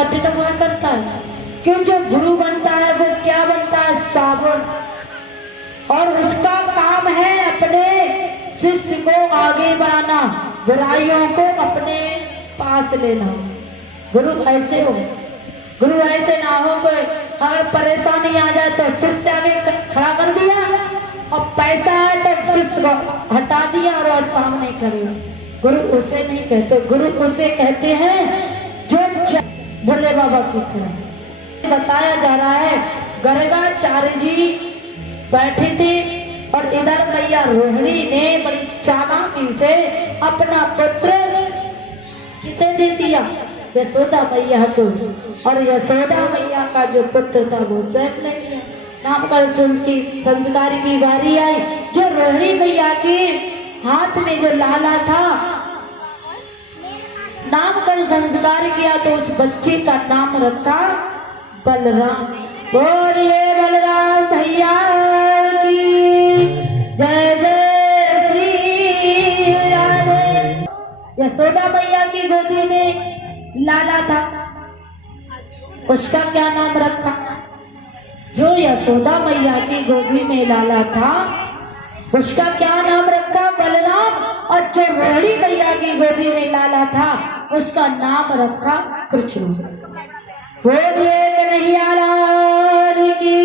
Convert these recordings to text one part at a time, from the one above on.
कठिन हुआ करता है। क्यों? जो गुरु बनता है वो क्या बनता है? साबुन। और उसका काम है अपने शिष्य को आगे बढ़ाना, बुराइयों को अपने पास लेना। गुरु ऐसे हो, गुरु ऐसे ना हो कोई अगर परेशानी आ जाए तो शिष्य आगे खड़ा कर दिया, और पैसा है तो शिष्य को हटा दिया और सामने करे। गुरु उसे नहीं कहते, गुरु उसे कहते हैं जो भोले बाबा की तरह। बताया जा रहा है गर्गाचार्य जी बैठी थी और इधर मैया रोहिणी ने बड़ी चालाकी से अपना पुत्र किसे दे दिया? यशोदा मैया को। और यशोदा मैया का जो पुत्र था वो स्वयं ले लिया। नामकरण की संस्कार की बारी आई, जो रोहिणी मैया के हाथ में जो लाला था, नामकरण संस्कार किया तो उस बच्चे का नाम रखा बलराम। बोलिए बलराम भैया की जय जय श्री राधे। यशोदा मैया की गोदी में लाला था, उसका क्या नाम रखा? जो यशोदा मैया की गोदी में लाला था उसका क्या नाम रखा? बलराम। और जो रोहिणी मैया की गोदी में लाला था उसका नाम रखा कृष्ण। बोलिए कन्हैया लाल की।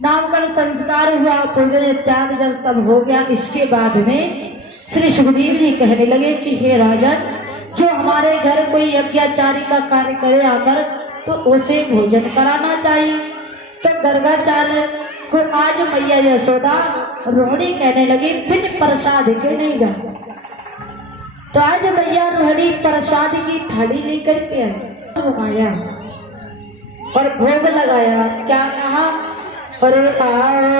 नामकरण संस्कार हुआ, पूजन इत्यादि जब सब हो गया, इसके बाद में श्री सुखदेव जी कहने लगे कि हे राजन, जो हमारे घर कोई यज्ञाचारी का कार्य करे आकर तो उसे भोजन कराना चाहिए। तो गर्गाचार्य को आज मैया यशोदा रोहिणी कहने लगी बिन प्रसाद के नहीं जाता। तो आज मैया रोहिणी प्रसाद की थाली लेकर के आया और भोग लगाया। क्या कहा? अरे आओ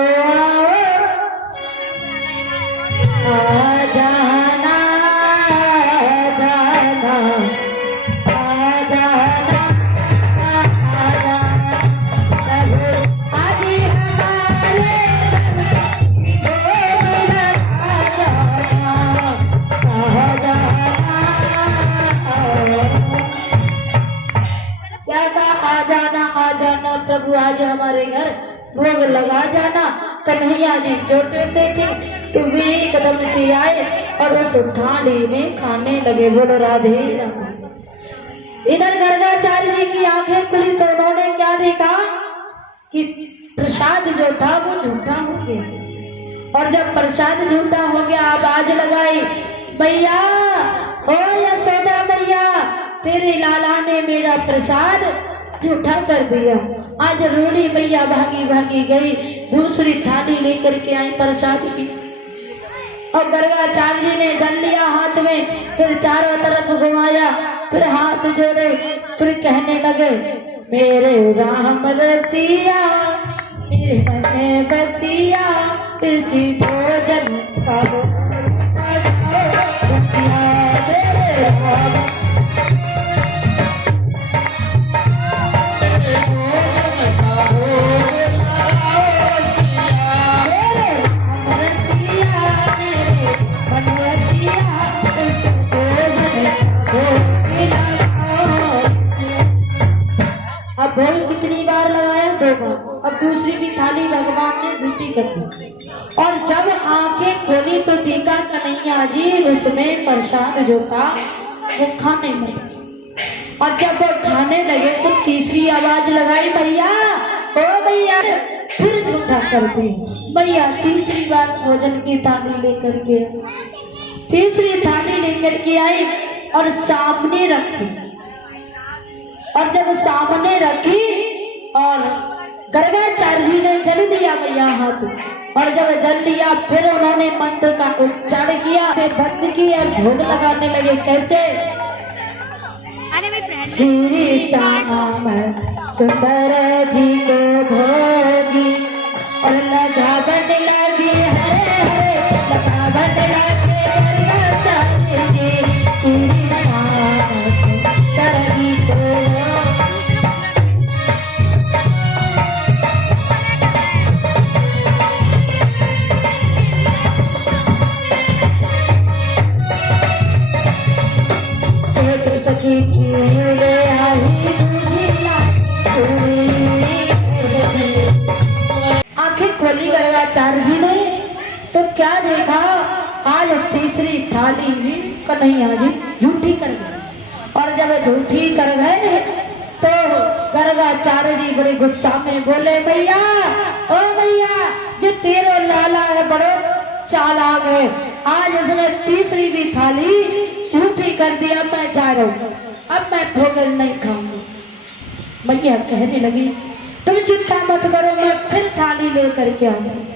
आ जाना प्रभु, आज हमारे घर भोग लगा जाना। कन्हैया जी छोटे से थे तो वे एकदम से आए और उस थाली में खाने लगे। बोलो राधे राधे। इधर गर्गाचार्य जी की आंखें खुली तो उन्होंने क्या देखा कि प्रसाद जो था वो झूठा हो गया। और जब प्रसाद झूठा हो गया, आवाज लगाई, मैया ओ यशोदा मैया, तेरे लाला ने मेरा प्रसाद झूठा कर दिया। आज रोहिणी मैया भागी भागी गई, दूसरी थाली लेकर के आई प्रसाद की। और गर्गाचार्य जी ने जल लिया हाथ में, फिर चारों तरफ घुमाया, फिर हाथ जोड़े, फिर कहने लगे मेरे राम रसिया, मेरे मन बसिया, इसी भोजन का कितनी बार लगाया? 2 बार। अब दूसरी भी थाली भगवान ने दूसरी कर दी। और जब आंखें खोली तो देखा कन्हैया जी उसमें प्रसाद जो था वो खाने लगे। और जब वो खाने लगे तो तीसरी आवाज लगाई, भैया ओ भैया, फिर झूठा कर दी। भैया तीसरी बार भोजन की थाली लेकर के, तीसरी थाली लेकर के आई और सामने रख दी। और जब सामने रखी और गर्गाचार्य जी ने जल दिया मैया हाथ, और जब जल दिया फिर उन्होंने मंत्र का उच्चारण किया, बंद की और भोग लगाने लगे। कैसे? श्री श्याम सुंदर जी को भोगी और लगावन लगी हरे हरे, लगावन लगे गर्गाचार्य जी, श्री श्याम सुंदर जी को। सखी देखा आज तीसरी थाली भी कन्हैया जी झूठी कर गए। और जब झूठी कर गए तो गर्गाचार्य जी बड़े गुस्सा में बोले, मैया ओ मैया, जो तेरो लाला है बड़ो चालाक है, आज उसने तीसरी भी थाली झूठी कर दिया, मैं जा रहा हूँ, अब मैं भोजन नहीं खाऊंगी। मैया कहने लगी, तुम चिंता मत करो, मैं फिर थाली लेकर के आऊंगी।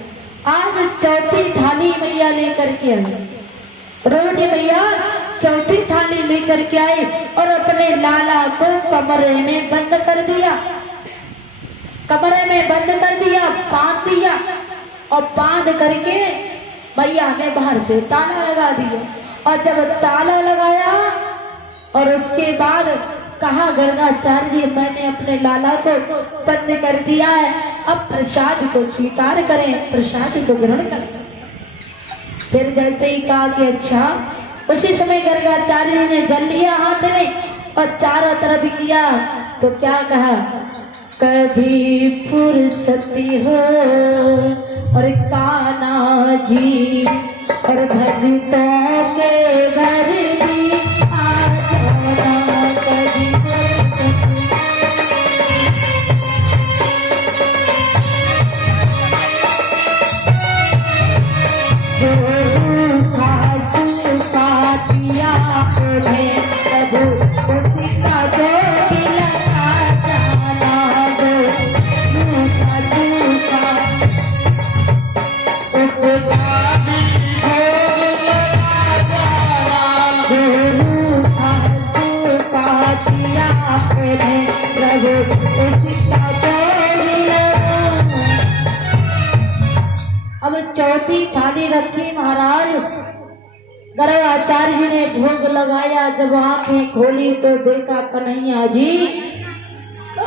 आज चौथी थाली मैया लेकर के आई। रोटी मैया चौथी थाली लेकर के आई और अपने लाला को कमरे में बंद कर दिया, कमरे में बंद कर दिया, बांध दिया। और बांध करके मैया ने बाहर से ताला लगा दिया। और जब ताला लगाया और उसके बाद कहा, गर्गाचार्य जी मैंने अपने लाला को बंद कर दिया है, अब प्रसाद को स्वीकार करें, प्रसाद को ग्रहण करें। फिर जैसे ही कहा कि अच्छा, उसी समय गर्गाचार्य जी ने जल लिया हाथ में और चारों तरफ किया तो क्या कहा, कभी फुर्सती हो और कान्हा जी और भक्तों के घर भी आ जाना, कभी अब चौथी थाली रखी महाराज। गर्गाचार्य जी ने भोग लगाया। जब आंखें खोली तो देखा कन्हैया जी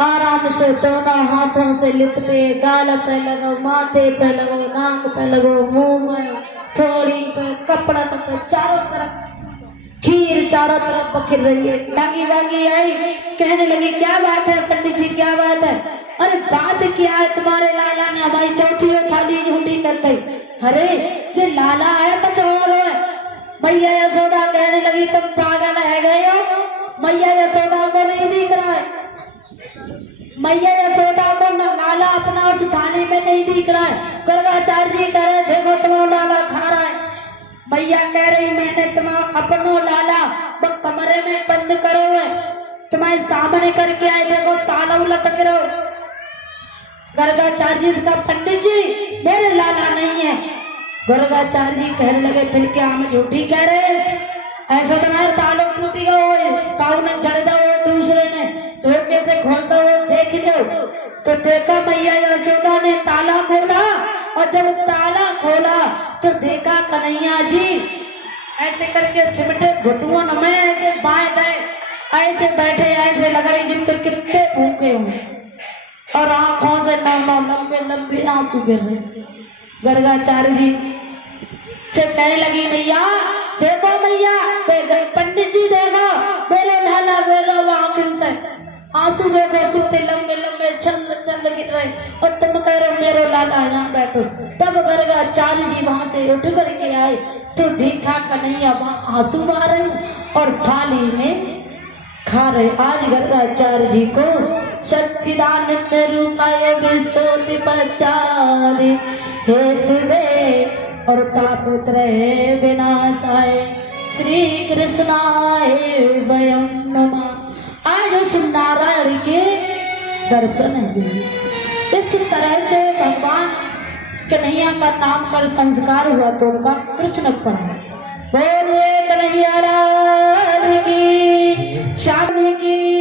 आराम से दोनों हाथों से लिपटे, गाल पे लगो, माथे पे लगो, नाक पे लगो, मुंह में, थोड़ी पे, कपड़ा पे, चारों तरफ खीर चारों तरफ बखिर रही है। बागी बागी आई, कहने लगी क्या बात है पंडित जी, क्या बात है? अरे बात क्या है, तुम्हारे लाला ने हमारी चौथी थाली झूठी कर दी। अरे जो लाला आया कुछ और है। मैया यशोदा कहने लगी तुम पागल है गए हो, मैया यशोदा को नहीं दिख रहा है, मैया यशोदा को लाला अपना उस थाली में नहीं दिख रहा है। गर्गाचार्य जी कह रहे देखो तुम्हारा लाला खा रहा है। मैया कह रही मैंने तुम्हारा अपनो लाला वो कमरे में बंद करो है, तुम्हारे सामने करके आए, देखो ताला लटक रहो। गर्गाचार्य जी का पंडित जी मेरे लाला नहीं है। गर्गाचार्य जी कहने लगे फिर क्या हम झूठी कह रहे हैं? ऐसा तुम्हारे तालों टूटी गो काऊ ने चढ़ दो, दूसरे ने धोखे से खोल दो, देख लो। तो देखा मैया यशोदा ने ताला खोला और जब ताला खोला तो देखा कन्हैया जी ऐसे करके सिमटे घुटुओं में ऐसे बाएं गए, ऐसे बैठे, ऐसे लग रही जिनके कितने भूखे हों और आंखों से लंबे लंबे आंसू गिर रहे। गर्गाचार्य जी से कहने लगी मैया देखो, मैया पंडित जी देखो मेरे लाला रो आंखों से आंसू देखो कितने लंबे लंबे छल छल गिर रहे और तुम कह रहे हो मेरे लाला यहाँ बैठो। तब गर्गाचार्य जी वहां से उठ करके आए तो देखा कन्हैया वहां आंसू बहा रहे और थाली में खा रहे। आज गर्गाचार्य जी को सच्चिदानंद रूपाय विश्वोति पचारि हेतुवे और तापुत्र विनाशाय श्री कृष्णाय वयं नमः। आज उस नारायण के दर्शन हुए। इस तरह से भगवान कन्हैया का नाम पर संस्कार हुआ तो उनका कृष्ण पड़ा। बोलिए कन्हैया लाल की, श्याम की।